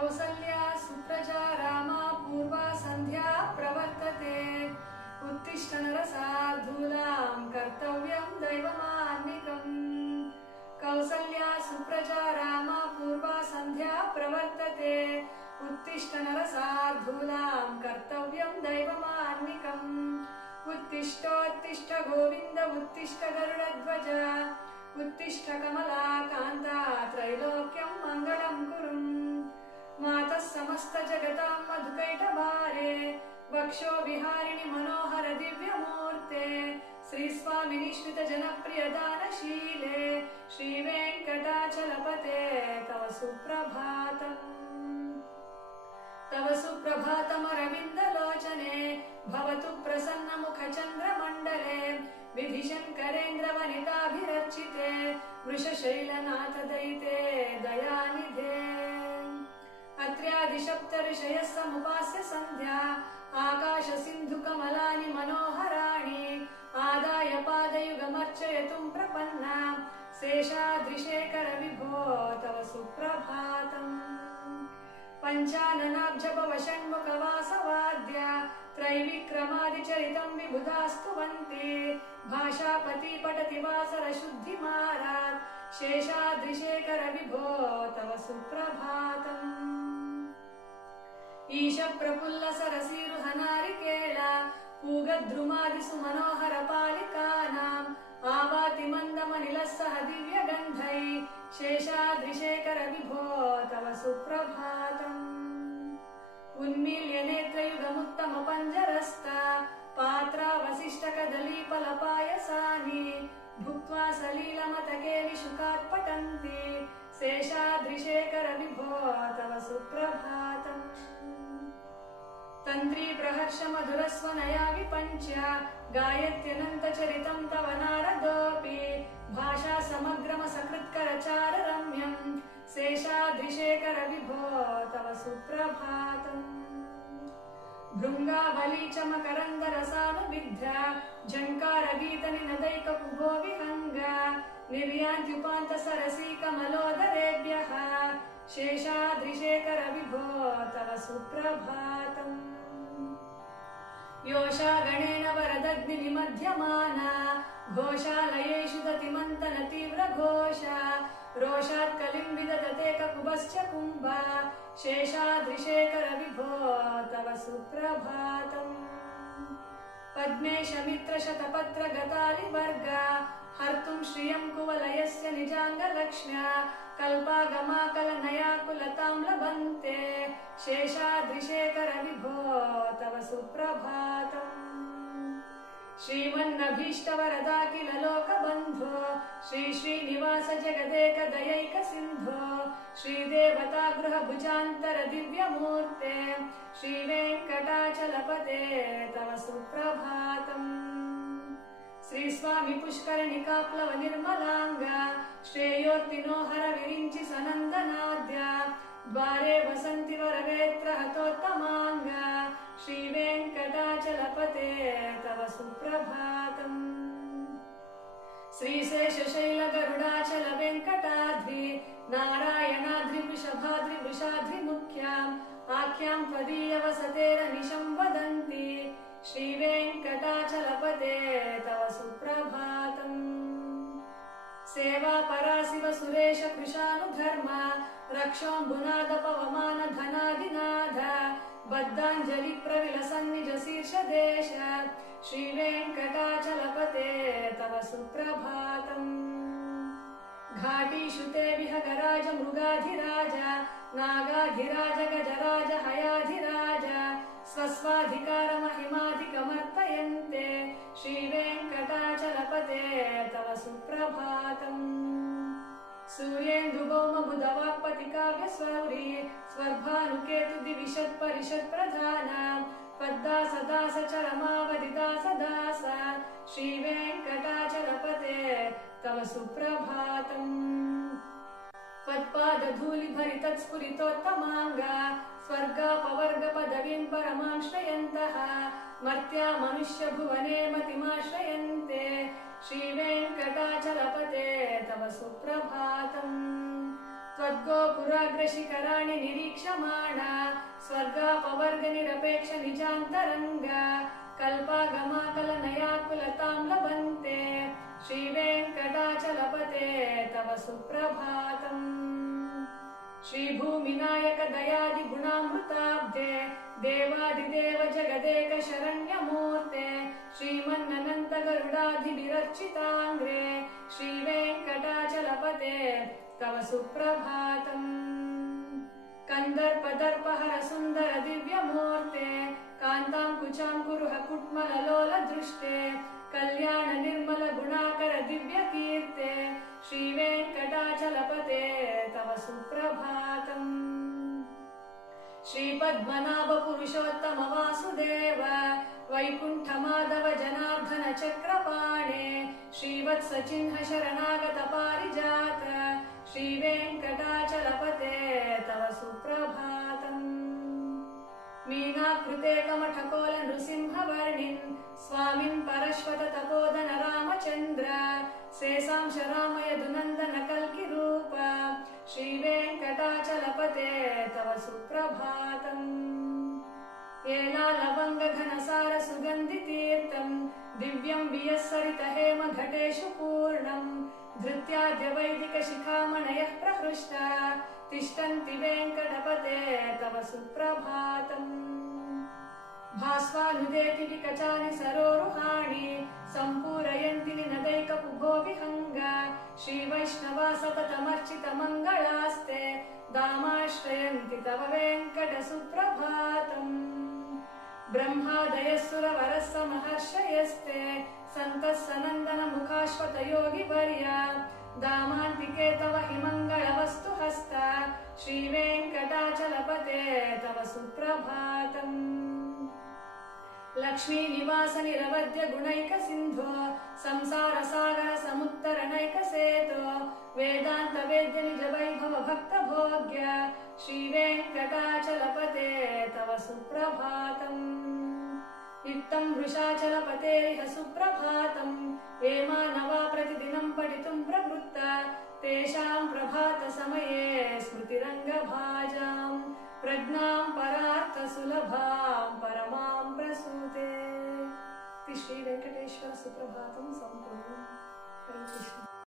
कौसल्या सुप्रजा रामा पूर्वा सन्ध्या प्रवर्तते उत्तिष्ठ नरसार्धूलां कर्तव्यं दैवमान्निकम् कौसल्या सुप्रजा रामा पूर्वा सन्ध्या प्रवर्तते उत्तिष्ठ नरसार्धूलां कर्तव्यं दैवमान्निकम् उत्तिष्ठोत्तिष्ठ गोविन्द उत्तिष्ठ गरुडध्वज उत्तिष्ठ कमलाकान्ता त्रैलोक्यं मङ्गलं कुरु मातः समस्त जगतां मधुकैटभारे वक्षो विहारिणि मनोहर दिव्यमूर्ते श्रीस्वामिनि श्रित जनप्रिय दानशीले श्रीवेङ्कटाचलपते तव सुप्रभातमरविन्दलोचने भवतु प्रसन्नमुखचन्द्रमण्डले विधिशङ्करेन्द्रवनिताभिरर्चिते वृषशैलनाथदयिते दयानिधे अत्र्यादिशप्तऋषयः समुपास्य सन्ध्या आकाशसिन्धुकमलानि मनोहराणि आदाय पादयुगमर्चयितुं प्रपन्ना शेषाद्रिशेखर विभो तव सुप्रभातम् पञ्चाननाब्जपवषण्मुखवासवाद्य त्रैविक्रमादिचरितं विबुधास्तुवन्ति भाषापति पठति वासरशुद्धिमारात् शेषाद्रिशेखर विभो तव सुप्रभातम् ईश प्रफुल्ल सरसीरुहनारिकेला पूगद्रुमादिसु मनोहर पालिकानाम् आवाति मन्दमनिलस्सह दिव्यगन्धै शेषाद्रिशेखर विभो तव सुप्रभातम् उन्मील्य नेत्रयुगमुत्तम पञ्जरस्था पात्रावशिष्टकदलीफलपायसानि भुक्त्वा सलीलमतके शुकात् पठन्ति शेषाद्रिशेखर विभो तव सुप्रभातम् तन्त्री प्रहर्ष मधुरस्वनया विपञ्च्य गायत्यनन्तचरितं तव नारदोऽपि भाषा समग्रमसकृत्करचार रम्यम् शेषाद्रिशेखर विभो तव सुप्रभातम् भृङ्गावली च मकरन्दरसानुविद्या झङ्कारगीतनिनदैककुभो विहङ्गा निर्यान्त्युपान्त सरसी कमलोदरेभ्यः शेषाद्रिशेखर विभो तव सुप्रभातम् योषा गणेन वरदग्निनिमध्यमाना घोषालयेषु दतिमन्तन तीव्र घोषा रोषात् कलिं विदधते ककुभश्च कुम्भा शेषाद्रिशेखर विभो तव सुप्रभातम् पद्मेशमित्र शतपत्र गतालिवर्गा हर्तुं श्रियं कुवलयस्य निजाङ्गलक्ष्म्या कल्पागमाकलनया कुलतां लभन्ते शेषाद्रिशेखर विभो तव सुप्रभातम् श्रीमन्नभीष्टवरदाखिल लोकबन्धो श्री श्रीनिवास जगदेक दयैक सिन्धो श्रीदेवता गृहभुजान्तर दिव्यमूर्ते श्रीवेङ्कटाचलपते तव सुप्रभातम् श्रीस्वामि पुष्करणिकाप्लव निर्मलाङ्ग श्रेयोर्तिनो हर विरिञ्चि सनन्दनाद्य द्वारे वसन्ति वरवेत्र हतोत्तमाङ्ग श्रीवेङ्कटाचलपते तव सुप्रभातम् श्रीशेषशैल गरुडाचल वेङ्कटाद्रि नारायणाद्रिवृषभाद्रिवृषाद्रिमुख्याम् आख्यां त्वदीय वसतेरनिशं वदन्ति श्रीवेङ्कटाचलपते तव सुप्रभातम् सेवा पराशिव सुरेश कृशानुधर्मा रक्षोऽम्बुनाद पवमान धनादिनाथ बद्धाञ्जलि प्रविलसन्निज शीर्षदेश श्रीवेङ्कटाचलपते तव सुप्रभातम् घाटीषु ते विहगराज मृगाधिराज नागाधिराज गजराज हयाधिराज स्वस्वाधिकारमहिमाधिकमर्तयन्ते श्रीवेङ्कटाचलपते तव सुप्रभातम् सूर्येन्दुभौमबुधवाक्पतिकाव्यस्वौरी स्वर्भानुकेतुदिविशत्परिषत्प्रधाना पद्दासदासचरमावधिदासदास श्रीवेङ्कटाचलपते तव सुप्रभातम् त्वत्पादधूलिभरितत्स्फुरितोत्तमाङ्गा स्वर्गापवर्गपदवीं परमां श्रयन्तः मर्त्या मनुष्यभुवने मतिमाश्रयन्ते श्रीवेङ्कटाचलपते तव सुप्रभातम् त्वद्गोपुराग्रशिखराणि निरीक्षमाणा स्वर्गापवर्गनिरपेक्ष निजान्तरङ्ग कल्पागमाकलनयाकुलतां लभन्ते श्रीवेङ्कटाचलपते तव सुप्रभातम्। श्रीभूमिनायक दयादिगुणामृताब्धे देवादिदेव जगदेक शरण्यमूर्ते श्रीमन्ननन्त गरुडाधिभिरर्चिताङ्ग्रे श्रीवेङ्कटाचलपते तव सुप्रभातम्। कन्दर्पदर्पहर सुन्दर दिव्यमूर्ते कान्तां कुचां कुरुह कुट्मललोल दृष्टे कल्याण निर्मल गुणाकर दिव्यकीर्ते श्रीवेङ्कटाचलपते तव सुप्रभातम्। श्रीपद्मनाभ पुरुषोत्तम वासुदेव वैकुण्ठ माधव जनार्दन चक्रपाणे श्रीवत्स चिह्न शरणागत पारिजात श्रीवेङ्कटाचलपते तव सुप्रभातम्। मीनाकृते कमठकोल नृसिंहवर्णिन् स्वामिन् परश्वत तपोधन रामचन्द्र शेषांश रामयदुनन्दन कल्किरूप श्रीवेङ्कटाचलपते तव सुप्रभातम्। एलालवङ्ग घनसार सुगन्धितीर्थम् दिव्यं वियस्सरित हेम घटेषु पूर्णम् धृत्याद्य वैदिक शिखामणयः प्रहृष्टा तिष्ठन्ति वेङ्कटपते तव सुप्रभातम्। भास्वानुदेति विकचानि सरोरुहाणि सम्पूरयन्ति निनदैककुभो विहङ्ग श्रीवैष्णवा सततमर्चित मङ्गलास्ते दामाश्रयन्ति तव वेङ्कट सुप्रभातम्। ब्रह्मादयः सुरवरः समहर्षयस्ते सन्तः सनन्दन मुखाश्वत योगिवर्या दामान्तिके तव हि मङ्गलवस्तु हस्ता श्रीवेङ्कटाचलपते तव सुप्रभातम्। लक्ष्मी निवास निरवध्य गुणैक सिन्धो संसार सागर समुत्तरणैक सेतो वेदान्त वेद्य निज वैभव भक्त भोग्य श्रीवेङ्कटाचलपते तव सुप्रभातम्। इत्थं वृषाचलपतेरिह सुप्रभातम् ये मानवा प्रतिदिनं पठितुं प्रवृत्ता तेषां प्रभात समये स्मृतिरङ्गभाजां प्रज्ञां परार्थ सुलभां परमां प्रसूते। श्री वेंकटेश्वर सुप्रभातं सम्पूर्णम्। हरे कृष्ण।